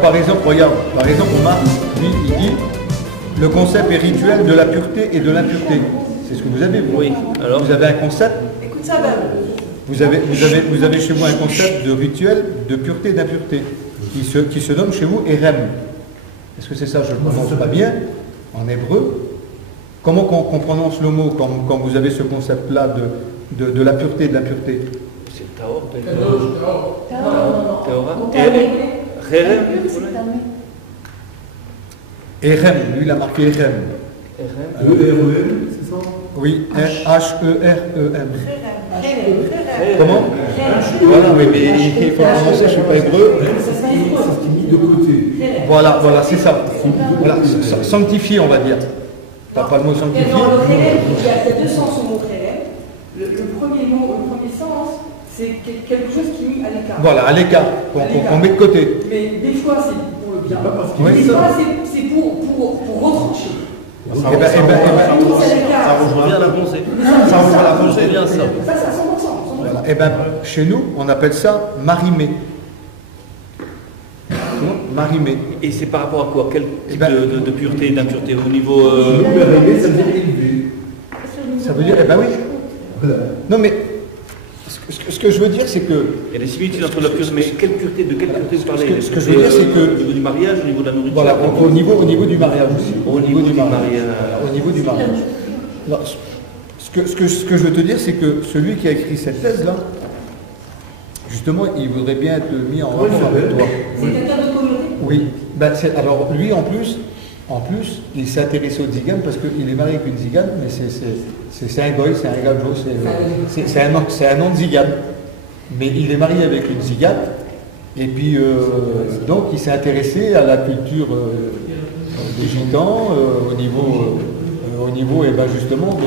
par exemple, regarde, par exemple, Omar, lui, il dit le concept est rituel de la pureté et de l'impureté. C'est ce que vous avez, vous. Oui, alors vous avez un concept. Écoute ça, ben. Vous avez chez moi un concept de rituel de pureté et d'impureté qui se nomme chez vous Erem. Est-ce que c'est ça? Je ne le prononce pas bien en hébreu. Comment qu'on prononce le mot quand vous avez ce concept-là de la pureté et de l'impureté? c'est Taor, Taor. Rerem. Erem, lui il a marqué Erem. E-R-E-M, c'est ça? Oui, H-E-R-E-M. Rérem. Comment? Voilà, oui, mais il faut prononcer, je ne suis pas hébreu. C'est ce qui est mis de côté. Voilà, c'est ça. Voilà, sanctifié, on va dire. T'as pas le mot sanctifié? Dans le rérem, il y a deux sens au mot rérem. Le premier sens, c'est quelque chose qui est mis à l'écart. Voilà, à l'écart, qu'on met de côté. Mais des fois, c'est pour le bien. Oui. Des fois, c'est pour retrancher. Ça Eh ben, rejoint la pensée. Ça rejoint la pensée. C'est bien ça. Ça, c'est à 100%. Voilà. Eh ben, chez nous, on appelle ça marimé. Marimé. Et c'est par rapport à quoi? Quel type ben, de pureté et d'impureté au niveau Ça veut dire élevé. Ça veut dire, eh ben oui. Non mais, ce que je veux dire, c'est que... Il y a des similitudes entre la pureté, mais quelle pureté, de quelle pureté vous parlez? Ce que je veux dire, c'est que... Au niveau du mariage, au niveau de la nourriture? Voilà, au niveau du mariage aussi. Au niveau du mariage. Au niveau du mariage. Alors, ce que je veux te dire, c'est que celui qui a écrit cette thèse-là, justement, il voudrait bien être mis en rapport avec toi. C'est quelqu'un de communauté? Oui. Ben, alors, lui, en plus, il s'est intéressé aux tziganes parce qu'il est marié avec une tzigane, mais c'est un goy, c'est un gajo, c'est un nom de tzigane. Mais il est marié avec une tzigane, et puis, donc, il s'est intéressé à la culture des gitans, au niveau et ben, justement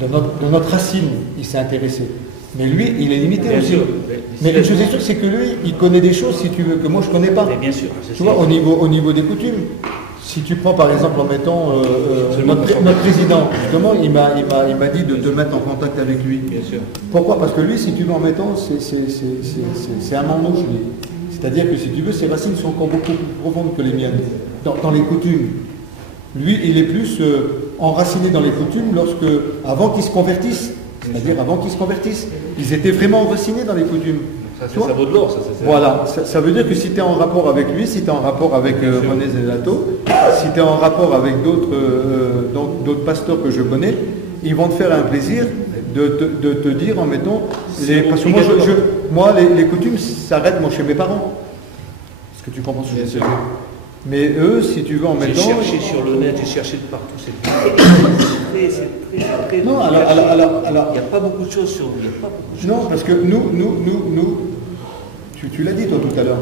de notre racine, il s'est intéressé. Mais lui, il est limité Bien aussi. sûr. Mais une chose est sûre, c'est que lui, il connaît des choses, si tu veux, que moi je ne connais pas. Mais bien sûr. Tu vois, au niveau des coutumes, si tu prends par exemple en mettant notre président, justement, il m'a dit de te mettre en contact avec lui. Bien sûr. Pourquoi? Parce que lui, si tu veux, en mettant, c'est un manouche, lui. C'est-à-dire que si tu veux, ses racines sont encore beaucoup plus profondes que les miennes, dans les coutumes. Lui, il est plus enraciné dans les coutumes avant qu'il se convertisse. C'est-à-dire avant qu'ils se convertissent. Ils étaient vraiment enracinés dans les coutumes. Ça vaut de l'or, ça. Voilà, ça veut dire que si tu es en rapport avec lui, si tu es en rapport avec René Zelato, si tu es en rapport avec d'autres pasteurs que je connais, ils vont te faire un plaisir de te dire en mettant... parce que moi, les coutumes s'arrêtent chez mes parents. Est-ce que tu comprends ce que je veux dire? Mais eux, si tu veux, en mettant... J'ai cherché sur le net, j'ai cherché de partout. C'est très... Non, alors... Il n'y a pas beaucoup de choses sur lui. Non, parce que nous, tu l'as dit toi tout à l'heure.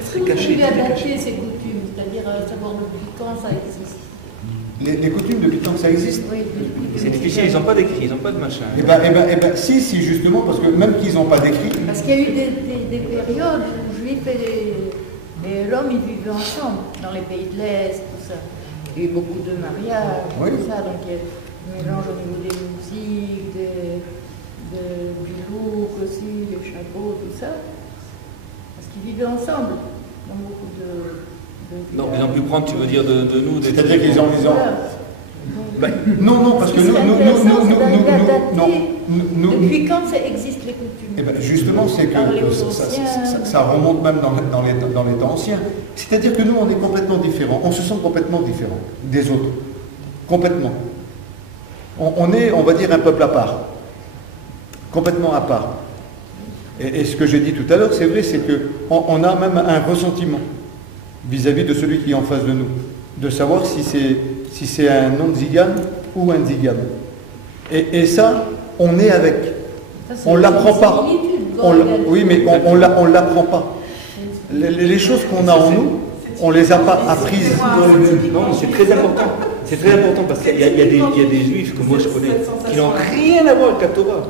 Est-ce que vous pouvez adapter ces coutumes, c'est-à-dire savoir depuis quand ça existe? Les coutumes, depuis quand ça existe? Oui. C'est difficile, ils n'ont pas d'écrit, ils n'ont pas de machin. Eh ben, si, justement, parce que même qu'ils n'ont pas d'écrit... Parce qu'il y a eu des périodes où Juifs et l'homme, ils vivaient ensemble, dans les pays de l'Est, tout ça. Il y a eu beaucoup de mariages, Oui. tout ça, donc il y a un mélange au niveau des musiques, du look aussi, des chapeaux, tout ça. Parce qu'ils vivaient ensemble, dans beaucoup de Non, ils ont pu prendre, tu veux dire, de nous des... C'est-à-dire qu'ils ont... Voilà. Ben, non, parce que Ce qui serait intéressant, c'est d'arriver à dater nous, depuis quand ça existe les coutumes. eh ben, justement, c'est que Parler aux anciens. ça remonte même dans les temps anciens. C'est-à-dire que nous, on est complètement différents. On se sent complètement différents des autres. Complètement. On est, on va dire, un peuple à part. Complètement à part. Et ce que j'ai dit tout à l'heure, c'est vrai, c'est qu'on a même un ressentiment vis-à-vis de celui qui est en face de nous. De savoir si c'est un non-tzigane ou un tzigane. Et ça, on est avec. On ne l'apprend pas. Oui, mais on ne l'apprend pas. Les choses qu'on a en nous, on ne les a pas apprises. Non, c'est très important. C'est très important parce qu'il y a des juifs que moi je connais qui n'ont rien à voir avec la Torah.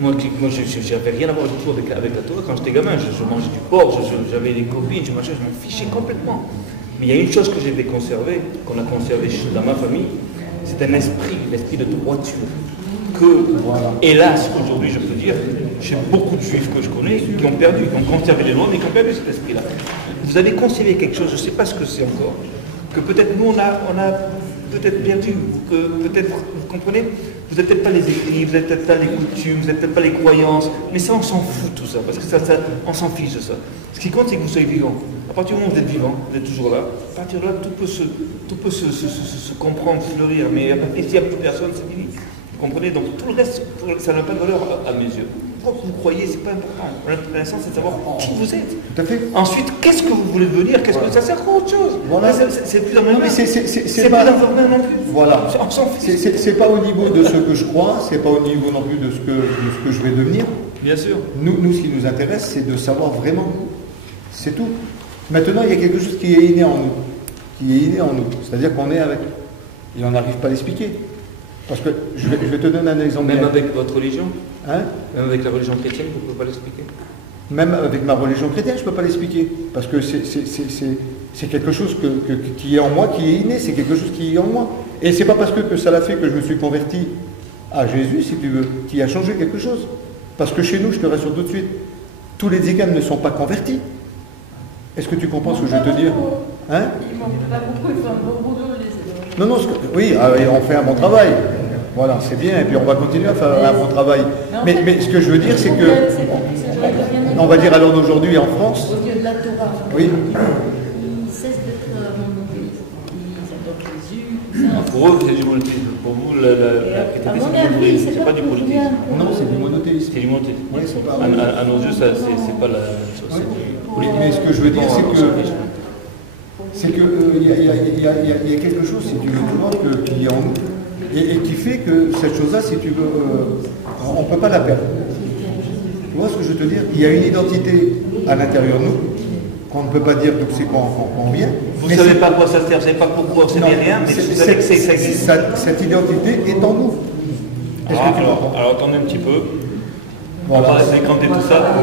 Moi je n'avais rien à voir du tout avec la Torah. Quand j'étais gamin, je mangeais du porc, j'avais des copines, je m'en fichais complètement. Mais il y a une chose que j'ai conservée, qu'on a conservée dans ma famille, c'est un esprit, l'esprit de droiture. Que, voilà. Hélas, aujourd'hui, je peux dire, chez beaucoup de juifs que je connais qui ont perdu, qui ont conservé les lois, mais qui ont perdu cet esprit-là. Vous avez conservé quelque chose, je ne sais pas ce que c'est encore, que peut-être nous on a peut-être perdu, que peut-être, vous comprenez, vous n'avez peut-être pas les écrits, vous n'avez peut-être pas les coutumes, vous n'avez peut-être pas les croyances, mais ça on s'en fout tout ça, parce que ça, on s'en fiche de ça. Ce qui compte c'est que vous soyez vivant. À partir du moment où vous êtes vivant, vous êtes toujours là, à partir de là tout peut se comprendre, fleurir, mais s'il n'y a plus personne, c'est fini. Vous comprenez? Donc tout le reste, ça n'a pas de valeur à mes yeux. Pourquoi vous croyez, c'est pas important. L'intéressant, c'est de savoir qui vous êtes. Tout à fait. Ensuite, qu'est-ce que vous voulez devenir? Qu'est-ce que ça sert à autre chose? Voilà. C'est plus dans ma main. C'est pas pas dans votre main non plus. Voilà. On s'en fiche. C'est pas au niveau de ce que je crois, c'est pas au niveau non plus de ce que je vais devenir. Bien sûr. Nous, ce qui nous intéresse, c'est de savoir vraiment. C'est tout. Maintenant, il y a quelque chose qui est inné en nous. Qui est inné en nous. C'est-à-dire qu'on est avec. Et on n'arrive pas à l'expliquer. Parce que je vais te donner un exemple. Même avec votre religion? Hein? Même avec la religion chrétienne, vous ne pouvez pas l'expliquer? Même avec ma religion chrétienne, je ne peux pas l'expliquer. Parce que c'est quelque chose qui est en moi, qui est inné, c'est quelque chose qui est en moi. Et c'est pas parce que ça l'a fait que je me suis converti à Jésus, si tu veux, qui a changé quelque chose. Parce que chez nous, je te rassure tout de suite, tous les tziganes ne sont pas convertis. Est-ce que tu comprends ce que je veux te dire? Hein? Ils ne manquent pas beaucoup, ils font un bon boulot, les Non, oui, on fait un bon travail. Voilà, c'est bien, et puis on va continuer à faire un bon travail. Mais ce que je veux dire, c'est que, on va dire à l'heure d'aujourd'hui en France, au lieu de la Torah, oui. ils cessent d'être monothéistes. Ils adorent Jésus, tout ça. Pour eux, c'est du monothéisme. Pour vous, la chrétienté, c'est pas du polythéisme. Non, c'est du monothéisme. C'est du monothéisme. Oui, c'est pas... À nos yeux, c'est pas la même chose. Oui, mais ce que je veux dire, c'est que il y a quelque chose, si tu veux, voir qu'il y a en nous, et qui fait que cette chose-là, si tu veux, on ne peut pas la perdre. Tu vois ce que je veux te dire? Il y a une identité à l'intérieur de nous, qu'on ne peut pas dire d'où c'est qu'on vient. Vous ne savez pas à quoi ça sert, vous ne savez pas pourquoi, vous ne savez rien, mais vous savez que ça existe. Cette identité est en nous. Alors attendez un petit peu. On va décanter tout ça.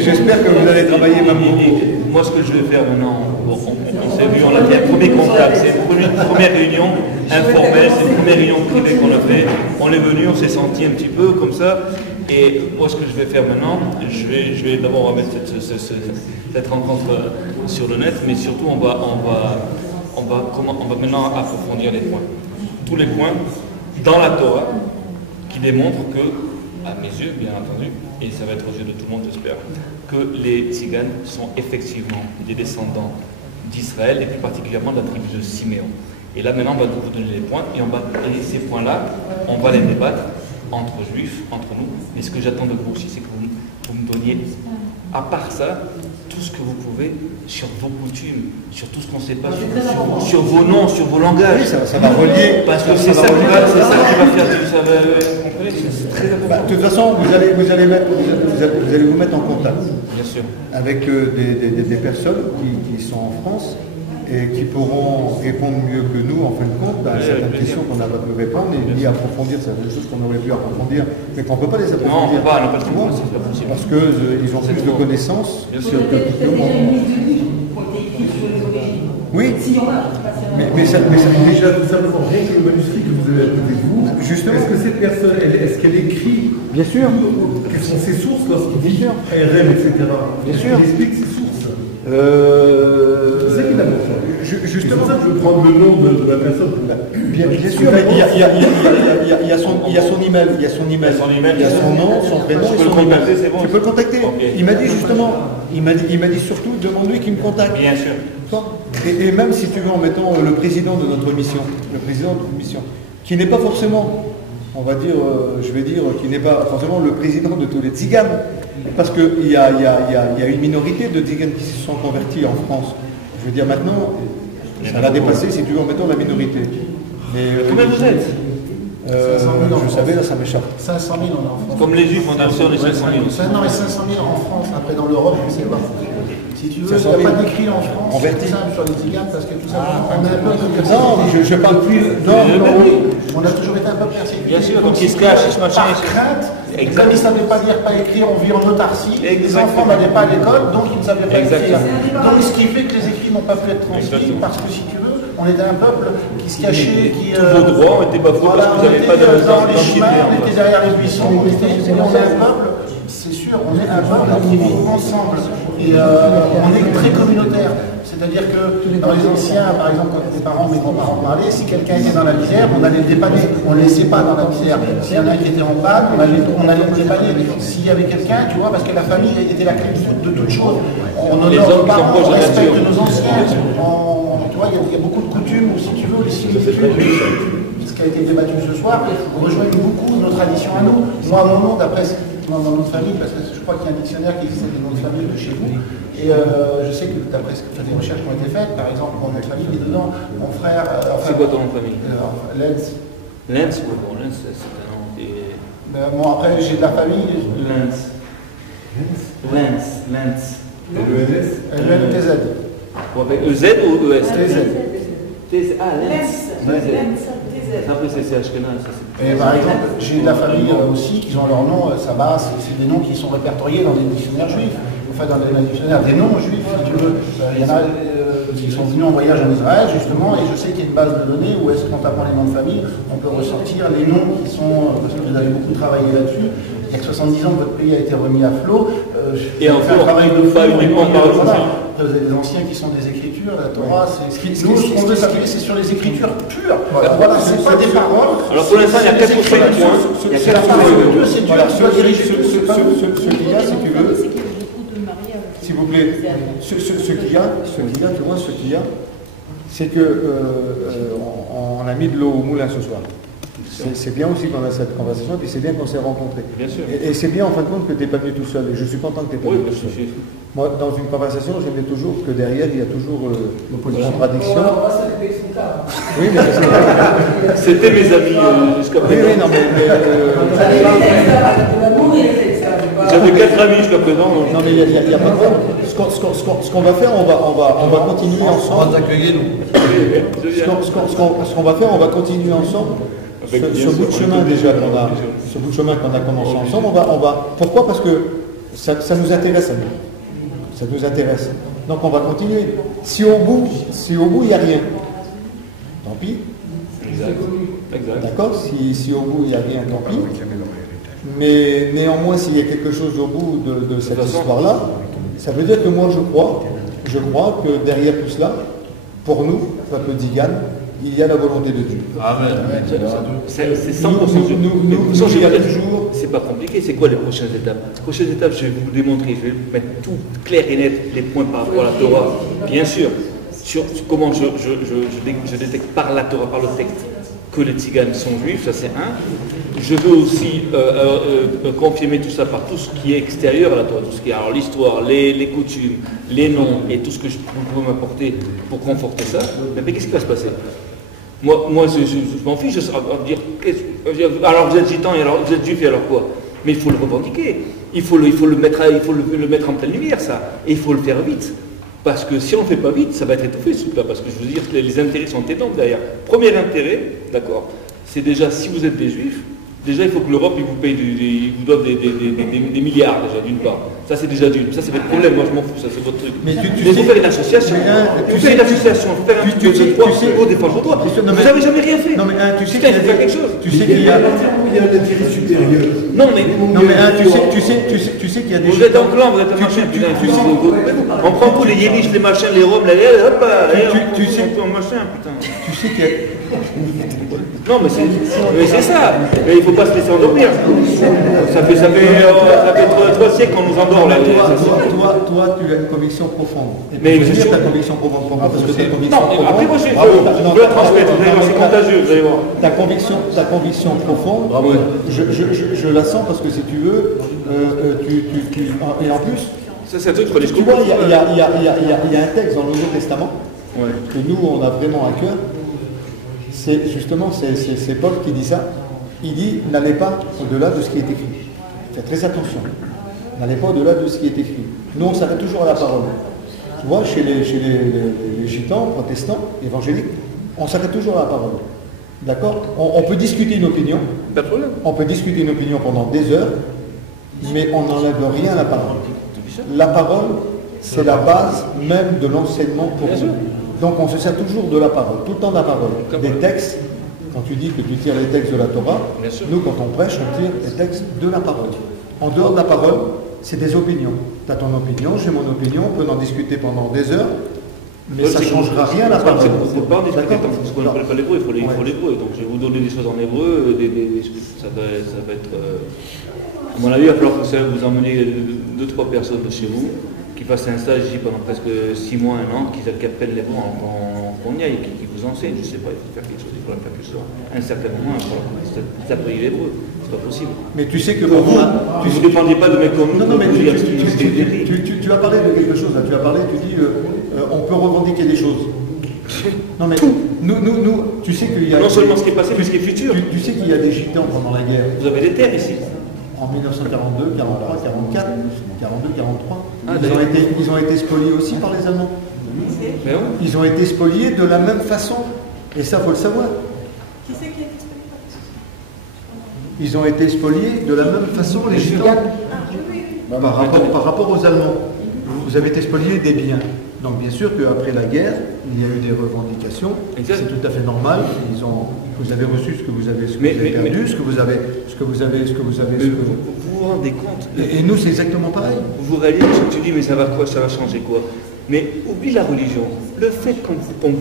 J'espère que vous allez travailler même beaucoup. Moi, ce que je vais faire maintenant, on s'est vu, on a fait un premier contact, c'est une première réunion informelle, c'est une première réunion privée qu'on a fait. On est venu, on s'est senti un petit peu comme ça. Et moi, ce que je vais faire maintenant, je vais d'abord remettre cette rencontre sur le net, mais surtout, on va maintenant approfondir les points. Tous les points dans la Torah qui démontrent que, à mes yeux, bien entendu, et ça va être aux yeux de tout le monde, j'espère, que les tziganes sont effectivement des descendants d'Israël, et plus particulièrement de la tribu de Siméon. Et là, maintenant, on va vous donner les points, et ces points-là, on va les débattre entre juifs, entre nous. Mais ce que j'attends de vous aussi, c'est que vous me donniez, à part ça, tout ce que vous pouvez sur vos coutumes, sur tout ce qu'on ne sait pas, sur vos noms, sur vos langages. Oui, ça va relier. Parce que c'est ça qui va faire, c'est très important. De toute façon, vous allez vous mettre en contact. Bien sûr. Avec des personnes qui sont en France et qui pourront répondre mieux que nous, en fin de compte, à certaines questions qu'on n'a pas pu répondre et ni approfondir certaines choses qu'on aurait pu approfondir, mais qu'on ne peut pas les approfondir. Non, on ne peut pas, c'est pas possible. Parce qu'ils ont plus de connaissances sur que moi. Oui, mais ça déjà tout simplement, rien que le manuscrit que vous avez avec vous, justement. est-ce que cette personne, est-ce qu'elle écrit bien sûr, quelles sont ses sources lorsqu'il dit ARM, etc. Bien sûr. Elle explique ses sources. C'est ça qu'il a fait. Justement, ça, je veux prendre le nom de la personne. Bien sûr, mais il y a son email, il y a son nom, son prénom, tu peux le contacter, c'est bon. Tu peux le contacter. Okay. Il m'a dit justement, il m'a dit surtout, demande-lui qu'il me contacte. Bien sûr. Et même si tu veux, en mettant le président de notre mission, qui n'est pas forcément, on va dire, qui n'est pas forcément le président de tous les tziganes, parce qu'il y a une minorité de tziganes qui se sont convertis en France. Je veux dire, maintenant, ça l'a dépassé, si tu veux, en mettant la minorité. Mais, combien vous êtes je savais, là, ça m'échappe. 500 000 on est en France. Comme les juifs, on a reçu les 500 000. Non, mais 500 000 en France, après dans l'Europe, je ne sais pas. Si tu veux, il n'y a pas d'écrit en France, c'est plus simple sur les tziganes, parce que tout simplement, on est un peu persécuté. Non, je parle plus. Non, on a toujours été un peu persécuté. Bien sûr, donc ils se cachent, ils se machin. Par crainte, comme ils ne savaient pas lire, pas écrire, on vit en autarcie, les enfants n'allaient pas à l'école, donc ils ne savaient pas écrire. Donc ce qui fait que les écrits n'ont pas pu être transmis, parce que si tu veux, on était un peuple qui se cachait, qui... Tous vos droits ont été bafoués parce que vous n'avez pas de... dans les chemins, on était derrière les buissons, on est un peuple, c'est sûr, on est un peuple qui vit ensemble. Et on est très communautaire. C'est-à-dire que dans les anciens, par exemple, quand mes grands-parents parlaient, si quelqu'un était dans la misère, on allait le dépanner. On ne le laissait pas dans la misère. S'il y en a un qui était en panne, on allait le dépanner. S'il y avait quelqu'un, tu vois, parce que la famille était la clé de toute chose. On honore nos parents, on respecte nos anciens. Tu vois, il y a beaucoup de coutumes, ou si tu veux, les similitudes. Ce qui a été débattu ce soir, rejoignent beaucoup nos traditions à nous. Moi, mon nom, d'après dans notre famille, parce que je crois qu'il y a un dictionnaire qui existe des noms de famille de chez vous, et je sais que d'après des recherches qui ont été faites, par exemple, mon nom de famille est dedans, mon frère... c'est quoi ton nom de famille? Lenz. Lenz, oui, bon, Lenz, c'est un nom qui... Bon, après, j'ai de la famille... Lenz. L-E-N-S. L-E-N-T-Z. EZ ou ES? T-Z. Ah, Lenz. Après, c'est Ashkenaz. Et par exemple, j'ai de la famille aussi qui ont leur nom, ça va, c'est des noms qui sont répertoriés dans des dictionnaires juifs. Enfin, dans des dictionnaires des noms juifs, si tu veux. Il y en a qui sont venus en voyage en Israël, justement, et je sais qu'il y a une base de données où est-ce qu'on apprend les noms de famille, on peut ressortir les noms qui sont, parce que vous avez beaucoup travaillé là-dessus. Il y a que 70 ans que votre pays a été remis à flot. Et en fait, un travail de pas uniquement par vous avez des anciens qui sont des écritures, la Torah, c'est ce qu'on veut s'appuyer, c'est sur les écritures pures. Voilà, c'est pas des paroles. Alors pour l'instant, il y a 4 ou 5 points. C'est la parole de Dieu, c'est Dieu qui doit diriger tout. Ce qu'il y a, si tu veux, s'il vous plaît, ce qu'il y a, tu vois, ce qu'il y a, c'est que on a mis de l'eau au moulin ce soir. C'est bien aussi qu'on a cette conversation, et c'est bien qu'on s'est rencontrés. Bien sûr. Et c'est bien en fin de compte que tu n'es pas venu tout seul, et je suis content que tu n'es pas venu tout seul. Moi, dans une conversation, j'aimais toujours que derrière, il y a toujours une contradiction. Oui, mais c'était mes amis jusqu'à présent. Oui, non, mais j'avais 4 amis jusqu'à présent. Non, mais il n'y a pas de problème. Ce qu'on va faire, on va continuer ensemble. On va t'accueillir, nous. Ce qu'on va faire, on va continuer ensemble. Ce bout de chemin déjà qu'on a commencé ensemble, pourquoi? Parce que ça nous intéresse à nous. Ça nous intéresse. Donc on va continuer. Si au bout il n'y a rien, tant pis. Exact. D'accord? Si au bout il n'y a rien, tant pis. Mais néanmoins, s'il y a quelque chose au bout de cette histoire-là, ça veut dire que moi je crois que derrière tout cela, pour nous, peuple d'Igan, il y a la volonté de Dieu. Amen. C'est 100% toujours. C'est pas compliqué. C'est quoi les prochaines étapes? Les prochaines étapes, je vais vous démontrer. Je vais mettre tout clair et net, les points par rapport à la Torah. Bien sûr, sur comment je détecte par la Torah, par le texte, que les tziganes sont juifs, ça c'est un. Je veux aussi confirmer tout ça par tout ce qui est extérieur à la Torah, tout ce qui est alors l'histoire, les coutumes, les noms et tout ce que je peux m'apporter pour conforter ça. Mais qu'est-ce qui va se passer? Moi je m'en fiche de dire, alors vous êtes gitan et alors vous êtes juif et alors quoi? Mais il faut le revendiquer, il faut le mettre en pleine lumière ça, et il faut le faire vite. Parce que si on ne le fait pas vite, ça va être étouffé ce truc-là, parce que je veux dire que les intérêts sont énormes derrière. Premier intérêt, d'accord, c'est déjà si vous êtes des juifs, déjà il faut que l'Europe vous paye vous donne des milliards déjà d'une part. Ça c'est déjà d'une. Ça c'est votre problème, moi je m'en fous, ça c'est votre truc. Mais vous faire une association. Vous faites une association, vous faites un truc pour défendre vos droits. Vous n'avez jamais rien fait. Non mais tu sais qu'il faut faire quelque chose. Tu sais qu'il y a un intérêt supérieur. Non mais tu sais qu'il y a des. Vous êtes en clan, vous êtes un machin, putain. On prend tous les yéliches, les machins, les roms, hop tu sais un machin, putain. Tu sais qu'il y a. Non mais c'est ça. Mais il ne faut pas se laisser endormir. Ça fait 3 siècles qu'on nous endort là. Toi, tu as une conviction profonde. Mais je veux dire ta conviction profonde parce que ta conviction profonde. Après moi je veux la transmettre, vous allez voir, c'est contagieux, vous allez voir. Ta conviction profonde, je la sens parce que si tu veux, et en plus, ça c'est un truc qu'il faut les tu vois, il y a un texte dans le Nouveau Testament que nous on a vraiment à cœur. C'est justement c'est Paul qui dit ça. Il dit n'allez pas au-delà de ce qui est écrit. Faites très attention. N'allez pas au-delà de ce qui est écrit. Nous on s'arrête toujours à la parole. Tu vois, chez les gitans, protestants, évangéliques, on s'arrête toujours à la parole. D'accord? On peut discuter une opinion. Pas de problème. On peut discuter une opinion pendant des heures, mais on n'enlève rien à la parole. La parole, c'est la base même de l'enseignement pour nous. Donc on se sert toujours de la parole, tout le temps de la parole. Des textes, quand tu dis que tu tires les textes de la Torah, nous quand on prêche, on tire les textes de la parole. En dehors de la parole, c'est des opinions. Tu as ton opinion, j'ai mon opinion, on peut en discuter pendant des heures, mais ça ne changera rien à la parole. Il ne faut pas en discuter parce qu'on n'appelle pas l'hébreu, il faut l'hébreu. Donc je vais vous donner des choses en hébreu, ça va être... à mon avis, il va falloir que vous emmenez 2-3 personnes de chez vous qui fassent un stage ici pendant presque 6 mois, 1 an, qui apprennent l'hébreu qu'on y aille, qui vous enseignent. Je ne sais pas, il faut faire quelque chose, il faut faire quelque chose. À un certain moment, il va falloir vous appreniez l'hébreu. C'est pas possible. Mais tu sais que vous ne dépendiez pas de mecs comme nous. Non, mais tu as parlé de quelque chose, là. Tu as parlé, tu dis, on peut revendiquer des choses. Non, mais nous, tu sais qu'il y a... Non seulement ce qui est passé, mais ce qui est futur. Tu sais qu'il y a des gitans pendant la guerre. Vous avez des terres ici. En 1942, 43, 44, 42, 43. Ah, ils ont été spoliés aussi par les Allemands. Mais oui. Ils ont été spoliés de la même façon. Et ça, il faut le savoir. Qui c'est qui a été spolié? Ils ont été spoliés de la même façon, les gitans. Par rapport aux Allemands. Vous avez été spoliés des biens. Donc bien sûr qu'après la guerre, il y a eu des revendications. C'est tout à fait normal. Vous avez reçu ce que vous avez, perdu, ce que vous avez. Vous vous rendez compte et nous, c'est exactement pareil. Vous vous réalisez ce que tu dis, mais ça va quoi? Ça va changer quoi? Mais oublie la religion. Le fait qu'on prouve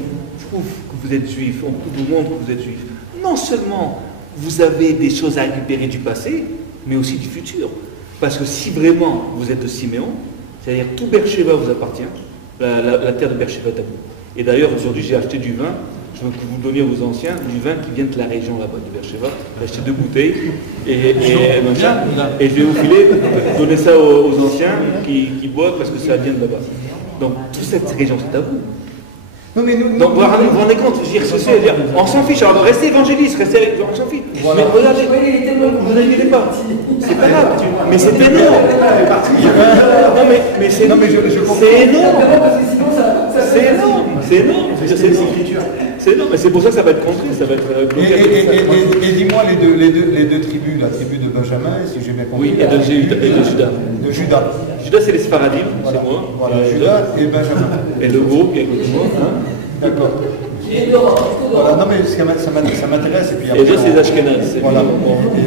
que vous êtes juif, on vous montre que vous êtes juif, non seulement vous avez des choses à récupérer du passé, mais aussi du futur. Parce que si vraiment vous êtes de Siméon, c'est-à-dire tout Beersheba vous appartient, la terre de Beersheba est à vous. Et d'ailleurs, aujourd'hui, j'ai acheté du vin. Je veux que vous donniez aux anciens du vin qui vient de la région là-bas, du Beersheba. J'ai acheté 2 bouteilles et je vais vous filer, donner ça aux anciens qui boivent parce que ça vient de là-bas. Donc, toute cette région, c'est à vous. Non, mais nous, donc, vous vous rendez compte, je veux dire, on s'en fiche, alors restez évangéliste, on s'en fiche. Voilà. Mais regardez, vous n'inquiétez pas, c'est pas grave, mais c'est énorme. Non, mais c'est énorme. C'est énorme. C'est énorme, mais c'est pour ça que ça va être construit, ça va être... Et dis-moi les deux tribus, la tribu de Benjamin, si j'ai bien compris. Oui, et de Juda. De Juda. Juda, c'est les Sfaradim, voilà. C'est moi. Voilà, Juda et Benjamin. Et le groupe qui est à côté de moi. D'accord. Voilà, non mais ça m'intéresse. Et là, c'est les Ashkenaz. Voilà. Et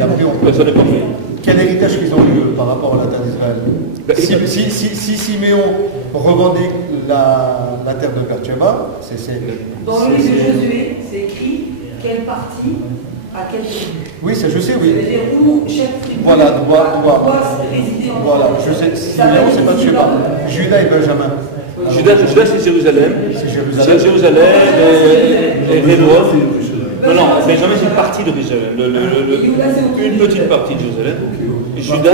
après, personne n'est pas fait. Quel héritage qu'ils ont eu par rapport à la terre d'Israël? Si Siméon revendique la terre de Beersheba, c'est... Dans le livre de Josué, c'est écrit quelle partie à quelle tribu. Oui, ça je sais, oui. C'est-à-dire où chaque tribu doit résider en voilà, je sais, Siméon, c'est pas Sheba. Juda et Benjamin. Juda, c'est Jérusalem. C'est Jérusalem et Hébreu. Non, Benjamin, c'est une partie de Jérusalem. Une petite partie de Jérusalem. Et Juda,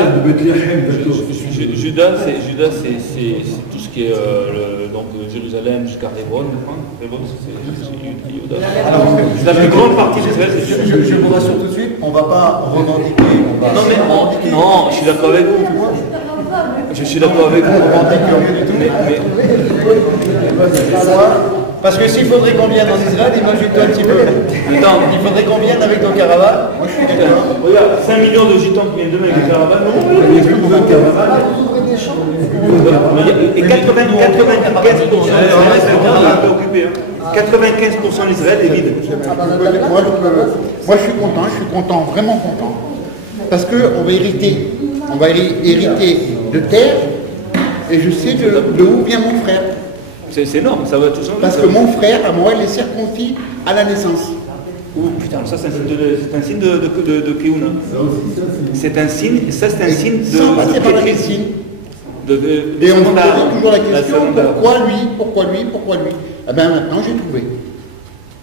c'est tout ce qui est donc Jérusalem jusqu'à Hébron. Hébron, c'est Juda. La plus grande partie d'Israël, c'est je vous rassure tout de suite, on ne va pas revendiquer. Non, je suis d'accord avec vous. Je suis d'accord avec vous. On revendique rien du tout. Parce que s'il faudrait qu'on vienne en Israël, imagine-toi un petit peu. Attends, il faudrait qu'on vienne avec nos caravanes. Moi, je suis d'accord. Regarde, 5 millions de gitans qui viennent demain avec des caravanes. Il y a plus beaucoup de caravanes. Et 95% d'Israël est vide. Moi, je suis content, vraiment content. Parce qu'on va hériter. On va hériter de terre. Et je sais de où vient mon frère. C'est énorme, ça va tout changer. Parce que mon frère, à moi, il est circoncis à la naissance. Oh putain, ça c'est un signe de Kéouna. C'est un signe, ça c'est un signe de... Sans passer par la médecine. Et on se pose toujours la question, pourquoi lui Eh bien maintenant j'ai trouvé.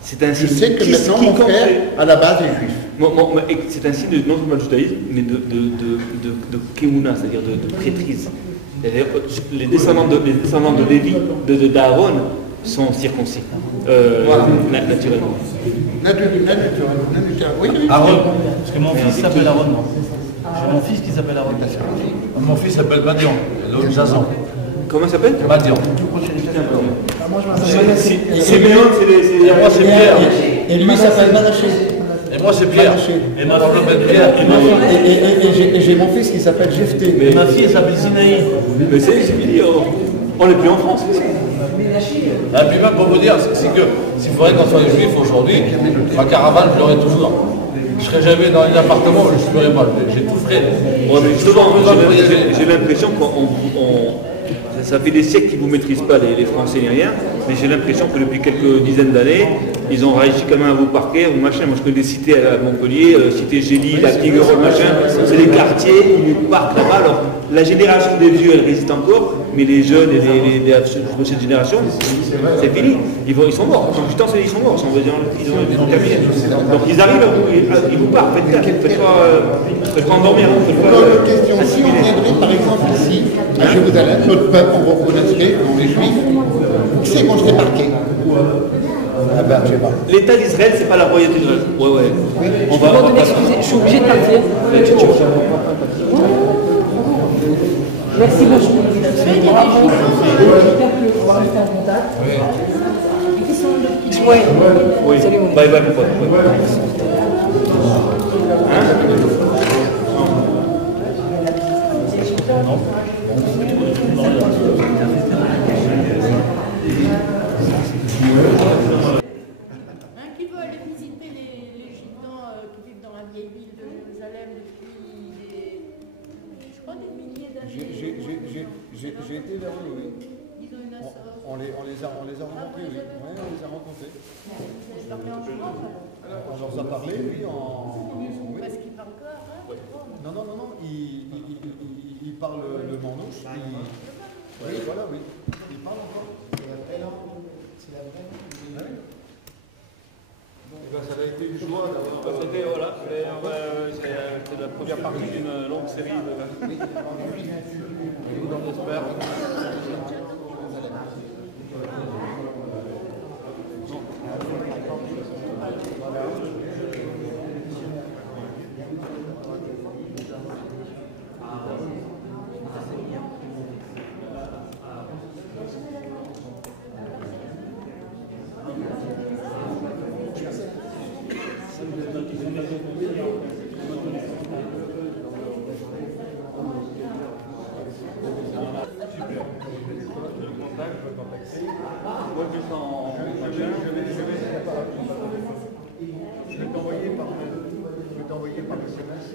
Je sais que maintenant mon frère, à la base, est juif. C'est un signe non seulement du judaïsme, mais de Kéouna, c'est-à-dire de prêtrise. Les descendants de Lévi, d'Aaron, sont circoncis, naturellement. Oui. Aaron, parce que mon fils s'appelle Aaron. J'ai mon fils qui s'appelle Aaron. Mon fils s'appelle Badian, l'autre Jason. Comment il s'appelle? Badian. C'est Méon, moi c'est Pierre. Et lui s'appelle Manaché. Et moi c'est Pierre. Et ma fille s'appelle Pierre. Et j'ai mon fils qui s'appelle Jephté. Et ma fille s'appelle Sinaï. Mais c'est ce qu'il dit, on n'est plus en France. Ah, puis même pour vous dire, c'est que s'il faudrait qu'on soit des juifs aujourd'hui, ma caravane, je l'aurais toujours. Je serais jamais dans un appartement, je ne serais pas. J'ai tout frais. Ouais, mais justement, j'ai l'impression ça fait des siècles qu'ils ne vous maîtrisent pas, les Français ni rien, mais j'ai l'impression que depuis quelques dizaines d'années, ils ont réussi quand même à vous parquer, ou machin. Moi je connais des cités à Montpellier, cité Gély, la Figueroa, machin, c'est des quartiers où ils nous parquent là-bas. Alors la génération des vieux, elle résiste encore, mais les jeunes et cette génération, c'est fini. Ils sont morts. En 8 ans, ils sont morts. Ils ont terminé. Donc ils arrivent, ils vous parquent. Faites pas endormir. Une question, si on viendrait par exemple ici, à Jérusalem, notre peuple, on reconnaîtrait, on les juifs, qui c'est qu'on serait parqué? Ah ben, je sais pas. L'État d'Israël, c'est pas la royauté d'Israël. Ouais. On va m'excuser, je suis obligé de partir. Merci beaucoup. On va rester en contact. Oui. Salut. Bye bye, mon pote. Qui veut aller visiter les gitans qui vivent dans la vieille ville de Jérusalem depuis je crois des milliers d'années. J'ai été vers eux, oui. Ils ont une association. On les a rencontrés, oui. Oui, on les a rencontrés. Je leur mets en France alors. On leur a parlé, oui, oui. Parce qu'ils parlent quoi hein? Non. Ils parlent le manouche. Oui, voilà, oui. Ils parlent encore. C'est la vraie langue. C'est la vraie langue. Ça a été une joie d'avoir. C'était, voilà, c'est la première partie d'une longue série de. On espère. Je vais t'envoyer par SMS.